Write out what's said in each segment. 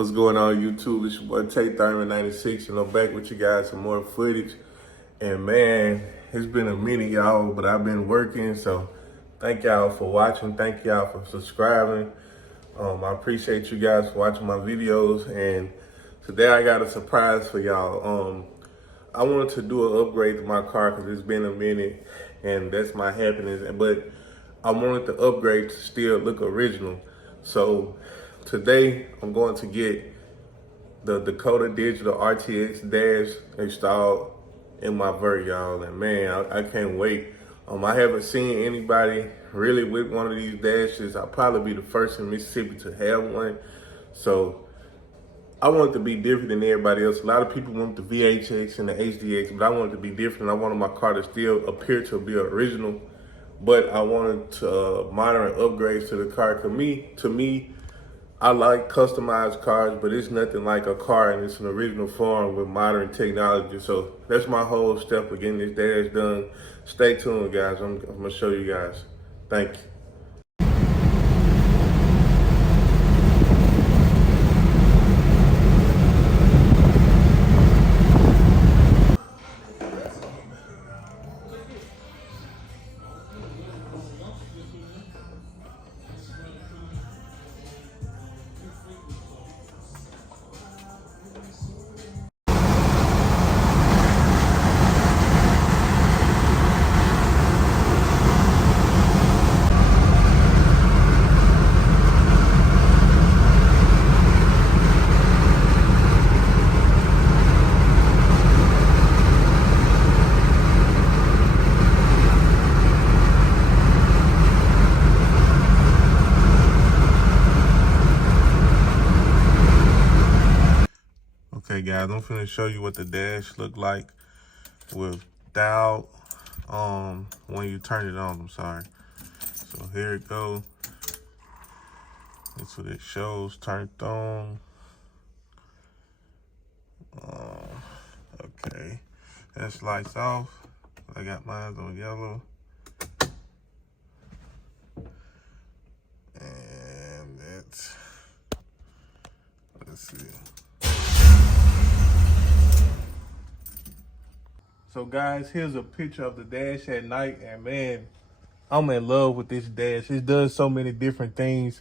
What's going on YouTube? It's your boy Tay96 and I'm back with you guys some more footage. And man, it's been a minute y'all, but I've been working, so thank y'all for watching. Thank y'all for subscribing. I appreciate you guys for watching my videos, and today I got a surprise for y'all. I wanted to do an upgrade to my car because it's been a minute and that's my happiness, but I wanted the upgrade to still look original. So today I'm going to get the Dakota Digital RTX dash installed in my vert, y'all. And man, I can't wait. I haven't seen anybody really with one of these dashes. I'll probably be the first in Mississippi to have one. So I want it to be different than everybody else. A lot of people want the VHX and the HDX, but I want it to be different. I wanted my car to still appear to be original, but I wanted to minor upgrades to the car. To me, I like customized cars, but it's nothing like a car and it's an original form with modern technology. So that's my whole step of getting this dash done. Stay tuned, guys. I'm gonna show you guys. Thank you. Okay guys, I'm finna show you what the dash look like without when you turn it on. I'm sorry. So here it goes. That's what it shows turned on. Okay, that's lights off. I got mine on yellow. And that's, let's see. So guys, here's a picture of the dash at night, and man, I'm in love with this dash. It does so many different things,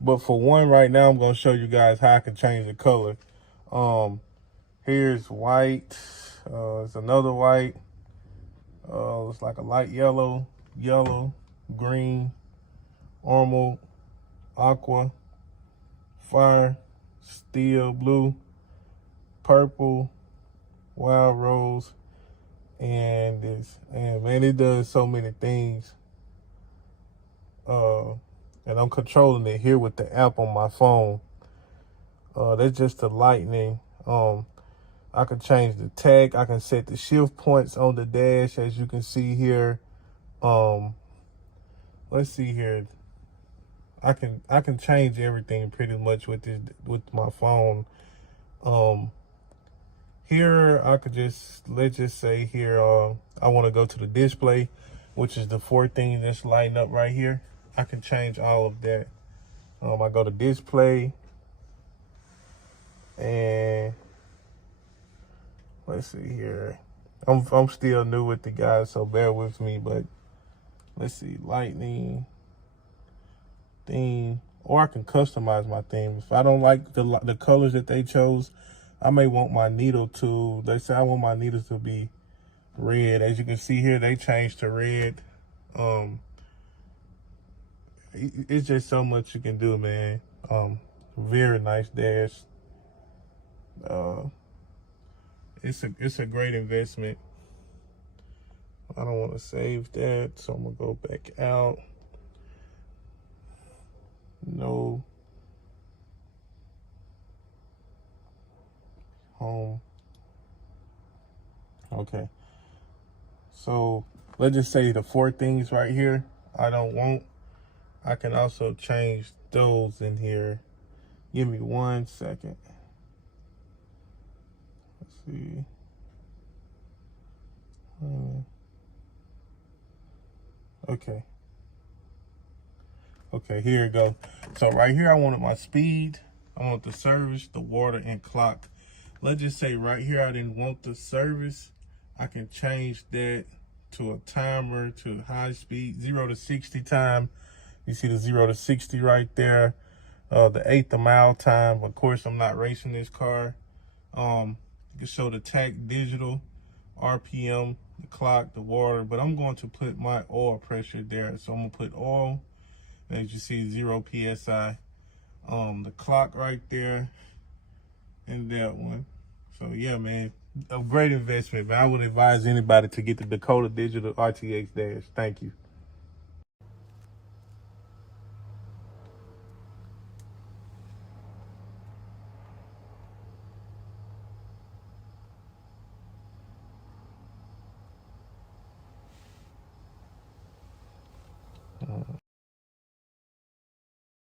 but for one, right now, I'm gonna show you guys how I can change the color. Here's white. It's another white. It's like a light yellow, green, normal, aqua, fire, steel blue, purple, wild rose, and this. And man, it does so many things. And I'm controlling it here with the app on my phone. That's just the lightning. I can change the tag. I can set the shift points on the dash, as you can see here. Let's see here. I can change everything pretty much with my phone. Here I could let's just say here I want to go to the display, which is the 4 things that's lighting up right here. I can change all of that. I go to display, and let's see here. I'm still new with the guys, so bear with me, but let's see, lightning, theme, or I can customize my theme. If I don't like the colors that they chose, I may want my needle to, they say I want my needles to be red. As you can see here, they changed to red. It's just so much you can do, man. Very nice dash. It's a great investment. I don't want to save that, so I'm gonna go back out. No. Home. Okay. So let's just say the 4 things right here I don't want. I can also change those in here. Give me 1 second. Let's see. Okay. Okay, here it goes. So right here, I wanted my speed. I want the service, the water, and clock. Let's just say right here, I didn't want the service. I can change that to a timer, to high speed, 0 to 60 time. You see the 0 to 60 right there. The 1/8 of mile time. Of course, I'm not racing this car. You can show the tack digital, RPM, the clock, the water, but I'm going to put my oil pressure there. So I'm gonna put oil, and as you see, 0 PSI. The clock right there, and that one. So yeah, man, a great investment, man. I would advise anybody to get the Dakota Digital RTX Dash. Thank you.